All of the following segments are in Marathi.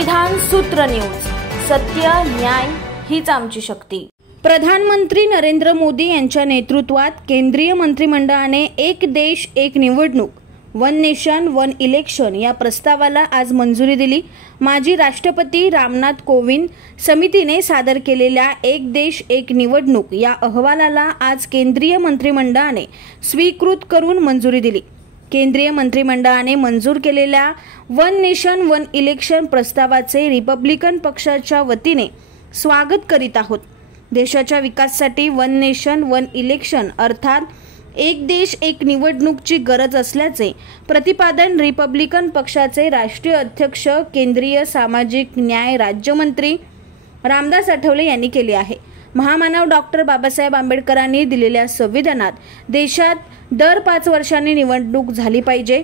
संविधान सूत्र न्यूज, सत्य न्याय हीच आमची शक्ती। प्रधानमंत्री नरेंद्र मोदी यांच्या नेतृत्वात केंद्रीय मंत्रिमंडळाने एक देश एक निवडणूक, वन नेशन वन इलेक्शन या प्रस्तावाला आज मंजुरी दिली। माजी राष्ट्रपती रामनाथ कोविंद समितीने सादर केलेल्या एक देश एक निवडणूक या अहवालाला आज केंद्रीय मंत्रिमंडळाने स्वीकृत करून मंजुरी दिली। केंद्रीय मंत्रिमंडळाने मंजूर केलेल्या वन नेशन वन इलेक्शन प्रस्तावाचे रिपब्लिकन पक्षाच्या वतीने स्वागत करीत आहोत। देशाच्या विकासासाठी वन नेशन वन इलेक्शन अर्थात एक देश एक निवडणूकची गरज असल्याचे प्रतिपादन रिपब्लिकन पक्षाचे राष्ट्रीय अध्यक्ष केंद्रीय सामाजिक न्याय राज्यमंत्री रामदास आठवले यांनी केले आहे। महामानव डॉक्टर बाबासाहेब आंबेडकरांनी दिलेल्या संविधानात देशात दर 5 वर्षांनी निवडणूक झाली पाहिजे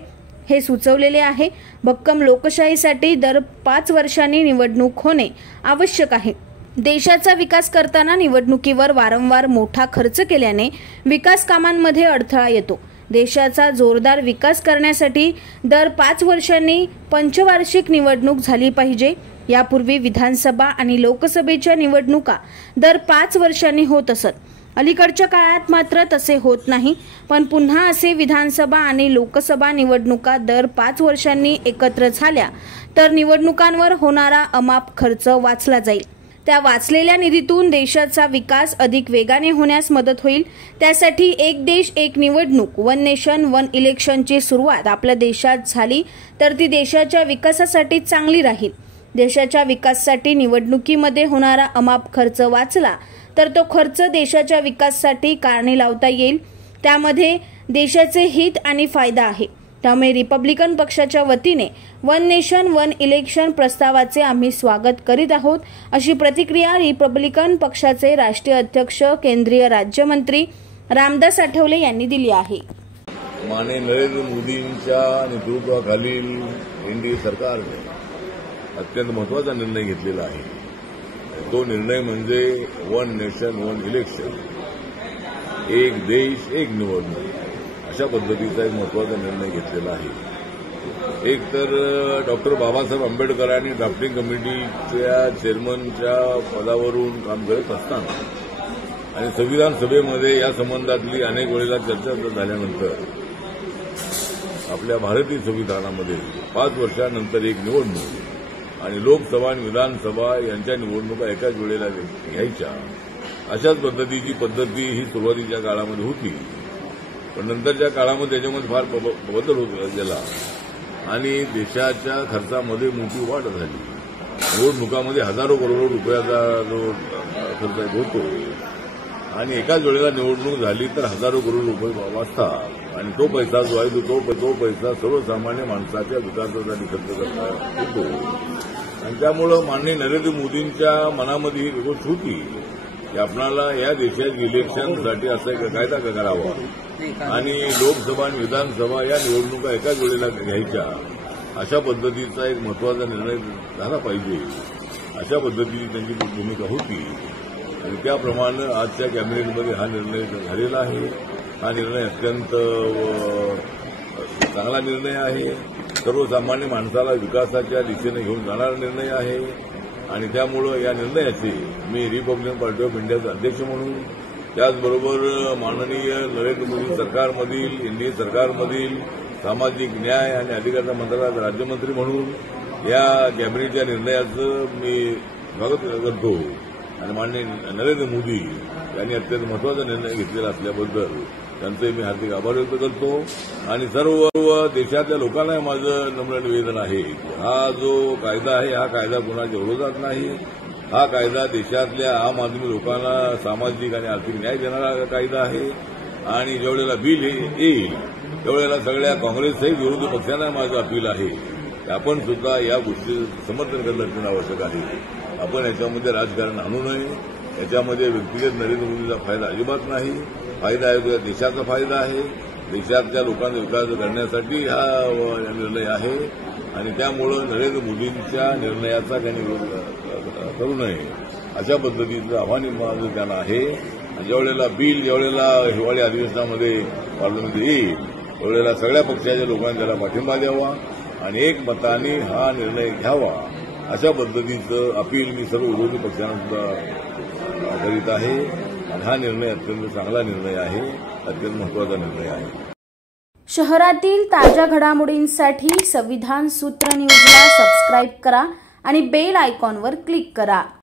हे सुचवलेले आहे। भक्कम लोकशाहीसाठी दर 5 वर्षांनी निवडणूक होणे आवश्यक आहे। देशाचा विकास करताना निवडणुकीवर वारंवार मोठा खर्च केल्याने विकास कामांमध्ये अडथळा येतो। देशाचा जोरदार विकास करण्यासाठी दर 5 वर्षांनी पंचवार्षिक निवडणूक झाली पाहिजे। यापूर्वी विधानसभा आणि लोकसभेच्या निवडणुका दर 5 वर्षांनी होत असत। अलीकडच्या काळात मात्र तसे होत नाही, पण पुन्हा असे विधानसभा आणि लोकसभा निवडणुका दर 5 वर्षांनी एकत्र झाल्या तर निवडणुकांवर होणारा अमाप खर्च वाचला जाईल। त्या वाचलेल्या निधीतून देशाचा विकास अधिक वेगाने होण्यास मदत होईल। त्यासाठी एक देश एक निवडणूक वन नेशन वन इलेक्शनची सुरुवात आपल्या देशात झाली तर ती देशाच्या विकासासाठी चांगली राहील। देशाच्या विकासासाठी निवडणुकीमध्ये होणारा अमाप खर्च वाचला तर तो खर्च देशाच्या विकासासाठी कारणी लावता येईल। त्यामध्ये देशाचे हित आणि फायदा आहे। त्यामुळे रिपब्लिकन पक्षाच्या वतीने वन नेशन वन इलेक्शन प्रस्तावाचे आम्ही स्वागत करीत आहोत, अशी प्रतिक्रिया रिपब्लिकन पक्षाचे राष्ट्रीय अध्यक्ष केंद्रीय राज्यमंत्री रामदास आठवले यांनी दिली आहे। माननीय नरेंद्र मोदींच्या नेतृत्वाखालील एनडीए सरकारने अत्यंत महत्त्वाचा निर्णय घेतलेला आहे। तो निर्णय म्हणजे वन नेशन वन इलेक्शन, एक देश एक निवडणूक अशा पद्धतीचा एक महत्त्वाचा निर्णय घेतलेला आहे। एक तर डॉक्टर बाबासाहेब आंबेडकरांनी ड्राफ्टिंग कमिटीच्या चेअरमनच्या पदावरून काम करत असताना आणि संविधान सभेमध्ये या संबंधातली अनेक वेळेला चर्चा झाल्यानंतर आपल्या भारतीय संविधानामध्ये 5 वर्षांनंतर एक निवडणूक आणि लोकसभा आणि विधानसभा यांच्या निवडणुका एकाच वेळेला घ्यायच्या अशाच पद्धतीची पद्धती ही सुरुवातीच्या काळामध्ये होती, पण नंतरच्या काळामध्ये त्याच्यामध्ये फार बदल होत गेला आणि देशाच्या खर्चामध्ये मोठी वाढ झाली। निवडणुकामध्ये हजारो करोड रुपयाचा जो खर्च होतो आणि एकाच वेळेला निवडणूक झाली तर हजारो करोड रुपये वाचतात आणि तो पैसा जो आहे तो पैसा सर्वसामान्य माणसाच्या विकासासाठी खर्च करता येतो। आणि त्यामुळं माननीय नरेंद्र मोदींच्या मनामध्ये ही गोष्ट होती की आपल्याला या देशात इलेक्शनसाठी असा एक कायदा करावा आणि लोकसभा आणि विधानसभा या निवडणुका एकाच वेळेला घ्यायच्या अशा पद्धतीचा एक महत्त्वाचा निर्णय झाला पाहिजे, अशा पद्धतीची त्यांची भूमिका होती आणि त्याप्रमाणे आजच्या कॅबिनेटमध्ये हा निर्णय झालेला आहे। हा निर्णय अत्यंत चांगला निर्णय आहे, सर्वसामान्य माणसाला विकासाच्या दिशेने घेऊन जाणारा निर्णय आहे आणि त्यामुळं या निर्णयाचे मी रिपब्लिकन पार्टी ऑफ इंडियाचा अध्यक्ष म्हणून, त्याचबरोबर माननीय नरेंद्र मोदी सरकारमधील एनडीए सरकारमधील सामाजिक न्याय आणि अधिकारिता मंत्रालयाचा राज्यमंत्री म्हणून या कॅबिनेटच्या निर्णयाचं मी स्वागत करतो आणि माननीय नरेंद्र मोदी यांनी अत्यंत महत्त्वाचा निर्णय घेतलेला असल्याबद्दल त्यांचे मी हार्दिक आभार व्यक्त करतो आणि सर्व देशातल्या लोकांना माझं नम्र निवेदन आहे की हा जो कायदा आहे हा कायदा कुणाच्या विरोधात नाही। हा कायदा देशातल्या आम आदमी लोकांना सामाजिक आणि आर्थिक न्याय देणारा कायदा आहे आणि ज्यावेळेला बिल येईल त्यावेळेला सगळ्या काँग्रेससहित विरोधी पक्षांना माझं अपील आहे की आपण सुद्धा या गोष्टी समर्थन करणं आवश्यक आहे। आपण याच्यामध्ये राजकारण आणू नये, याच्यामध्ये व्यक्तिगत नरेंद्र मोदीचा फायदा अजिबात नाही। फायदा आहे तो देशाचा फायदा आहे, देशातल्या लोकांचा विकास करण्यासाठी हा निर्णय आहे आणि त्यामुळं नरेंद्र मोदींच्या निर्णयाचा त्यांनी विरोध करू नये अशा पद्धतीचं आव्हान माझं त्यांना आहे। ज्यावेळेला बिल ज्यावेळेला हिवाळी अधिवेशनामध्ये पार्लमेंटमध्ये येईल त्यावेळेला सगळ्या पक्षाच्या लोकांनी त्याला पाठिंबा द्यावा आणि एकमताने हा निर्णय घ्यावा अशा पद्धतीचं अपील मी सर्व विरोधी पक्षांना सुद्धा करीत आहे. आणि हा निर्णय अत्यंत चांगला निर्णय आहे, अत्यंत महत्त्वाचा निर्णय आहे. शहरातील ताज्या घडामोडींसाठी संविधान सूत्र न्यूजला सबस्क्राईब करा आणि बेल आयकॉनवर क्लिक करा.